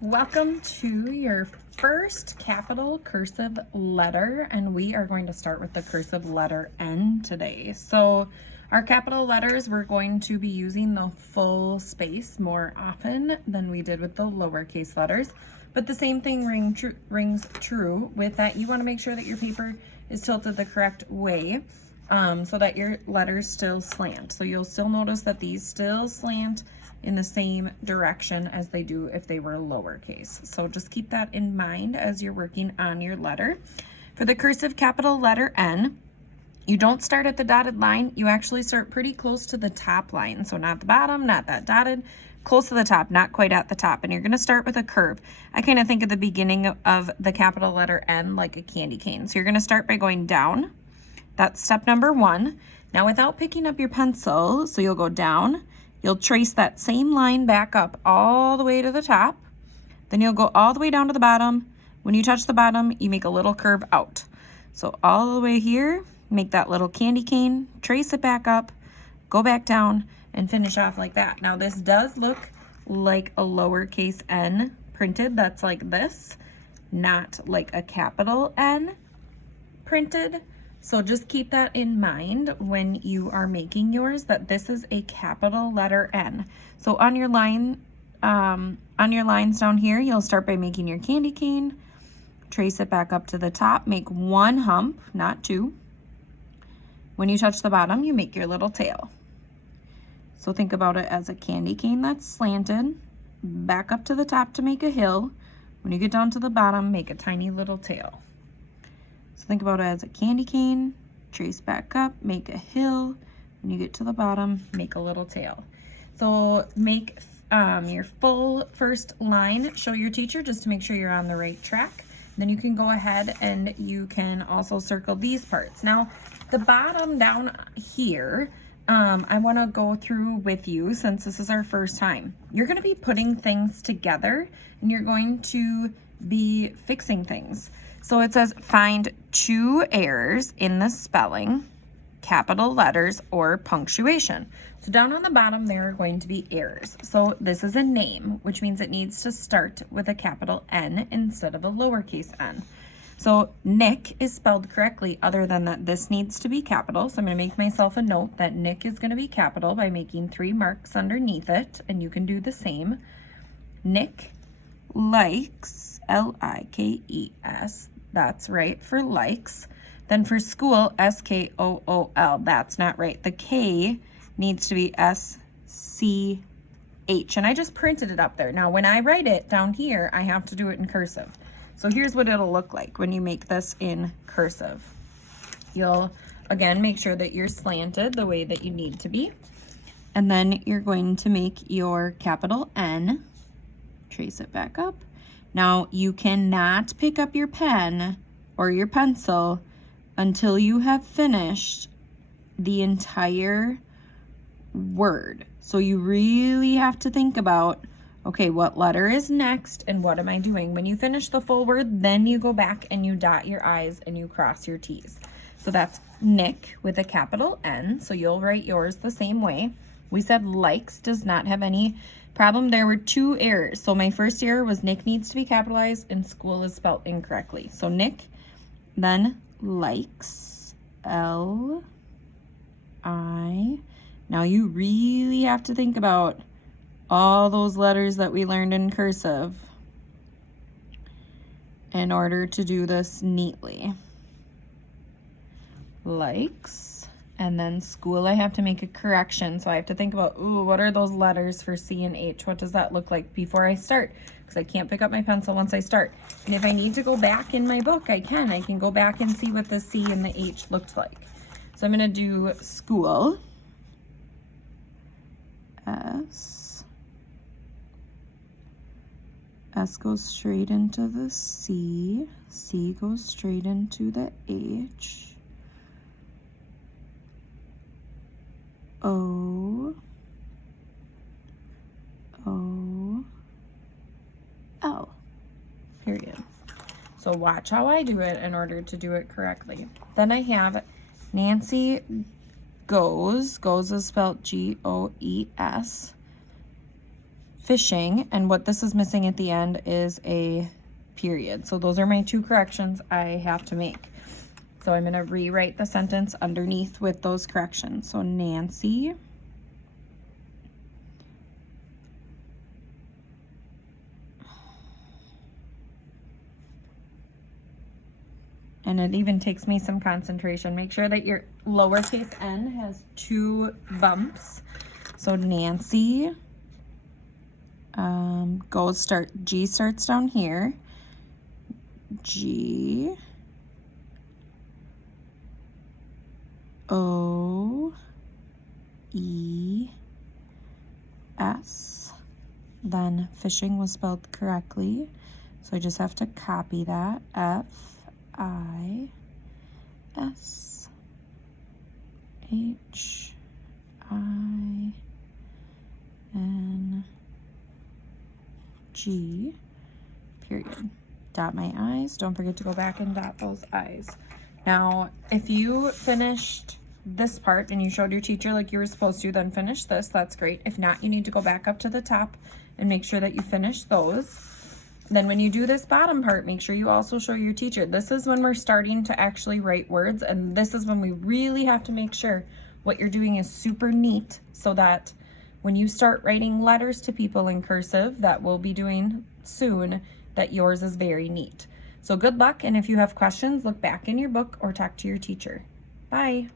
Welcome to your first capital cursive letter, and we are going to start with the cursive letter N today. So our capital letters, we're going to be using the full space more often than we did with the lowercase letters, but the same thing rings true with that. You want to make sure that your paper is tilted the correct way so that your letters still slant. So you'll still notice that these still slant in the same direction as they do if they were lowercase. So just keep that in mind as you're working on your letter. For the cursive capital letter N, you don't start at the dotted line. You actually start pretty close to the top line. So not the bottom, not that dotted, close to the top, not quite at the top. And you're going to start with a curve. I kind of think of the beginning of the capital letter N like a candy cane. So you're going to start by going down. That's step number one. Now without picking up your pencil, so you'll go down, you'll trace that same line back up all the way to the top. Then you'll go all the way down to the bottom. When you touch the bottom, you make a little curve out. So all the way here, make that little candy cane, trace it back up, go back down, and finish off like that. Now this does look like a lowercase n printed. That's like this, not like a capital N printed. So just keep that in mind when you are making yours, that this is a capital letter N. So on your line, on your lines down here, you'll start by making your candy cane, trace it back up to the top, make one hump, not two. When you touch the bottom, you make your little tail. So think about it as a candy cane that's slanted, back up to the top to make a hill. When you get down to the bottom, make a tiny little tail. So think about it as a candy cane, trace back up, make a hill. When you get to the bottom, make a little tail. So make your full first line, show your teacher just to make sure you're on the right track. Then you can go ahead and you can also circle these parts. Now, the bottom down here, I want to go through with you since this is our first time. You're going to be putting things together and you're going to be fixing things. So it says find two errors in the spelling, capital letters, or punctuation. So down on the bottom there are going to be errors. So this is a name, which means it needs to start with a capital N instead of a lowercase n. So Nick is spelled correctly, other than that this needs to be capital. So I'm going to make myself a note that Nick is going to be capital by making 3 marks underneath it, and you can do the same. Nick likes, L-I-K-E-S, that's right for likes. Then for school, S-K-O-O-L, that's not right. The K needs to be S-C-H, and I just printed it up there. Now when I write it down here, I have to do it in cursive. So here's what it'll look like when you make this in cursive. You'll, again, make sure that you're slanted the way that you need to be. And then you're going to make your capital N, trace it back up. Now, you cannot pick up your pen or your pencil until you have finished the entire word. So you really have to think about, okay, what letter is next and what am I doing? When you finish the full word, then you go back and you dot your I's and you cross your T's. So that's Nick with a capital N. So you'll write yours the same way. We said likes does not have any problem. There were 2 errors. So my first error was Nick needs to be capitalized and school is spelled incorrectly. So Nick, then likes, L-I. Now you really have to think about all those letters that we learned in cursive in order to do this neatly. Likes. And then school, I have to make a correction. So I have to think about, ooh, what are those letters for C and H? What does that look like before I start? Because I can't pick up my pencil once I start. And if I need to go back in my book, I can. I can go back and see what the C and the H looked like. So I'm going to do school. S. S goes straight into the C. C goes straight into the H. O, O, L, period. So watch how I do it in order to do it correctly. Then I have Nancy goes. Goes is spelled G-O-E-S. fishing, and what this is missing at the end is a period. So those are my 2 corrections I have to make. So I'm going to rewrite the sentence underneath with those corrections. So Nancy and it even takes me some concentration. Make sure that your lowercase n has 2 bumps. So Nancy G starts down here. G O E S. Then fishing was spelled correctly, so I just have to copy that. F-I-S-H-I-N-G, period. Dot my I's. Don't forget to go back and dot those I's. Now, if you finished this part and you showed your teacher like you were supposed to, then finish this. That's great. If not, you need to go back up to the top and make sure that you finish those. Then when you do this bottom part, make sure you also show your teacher. This is when we're starting to actually write words, and this is when we really have to make sure what you're doing is super neat, so that when you start writing letters to people in cursive that we'll be doing soon, that yours is very neat. So good luck, and if you have questions, look back in your book or talk to your teacher. Bye.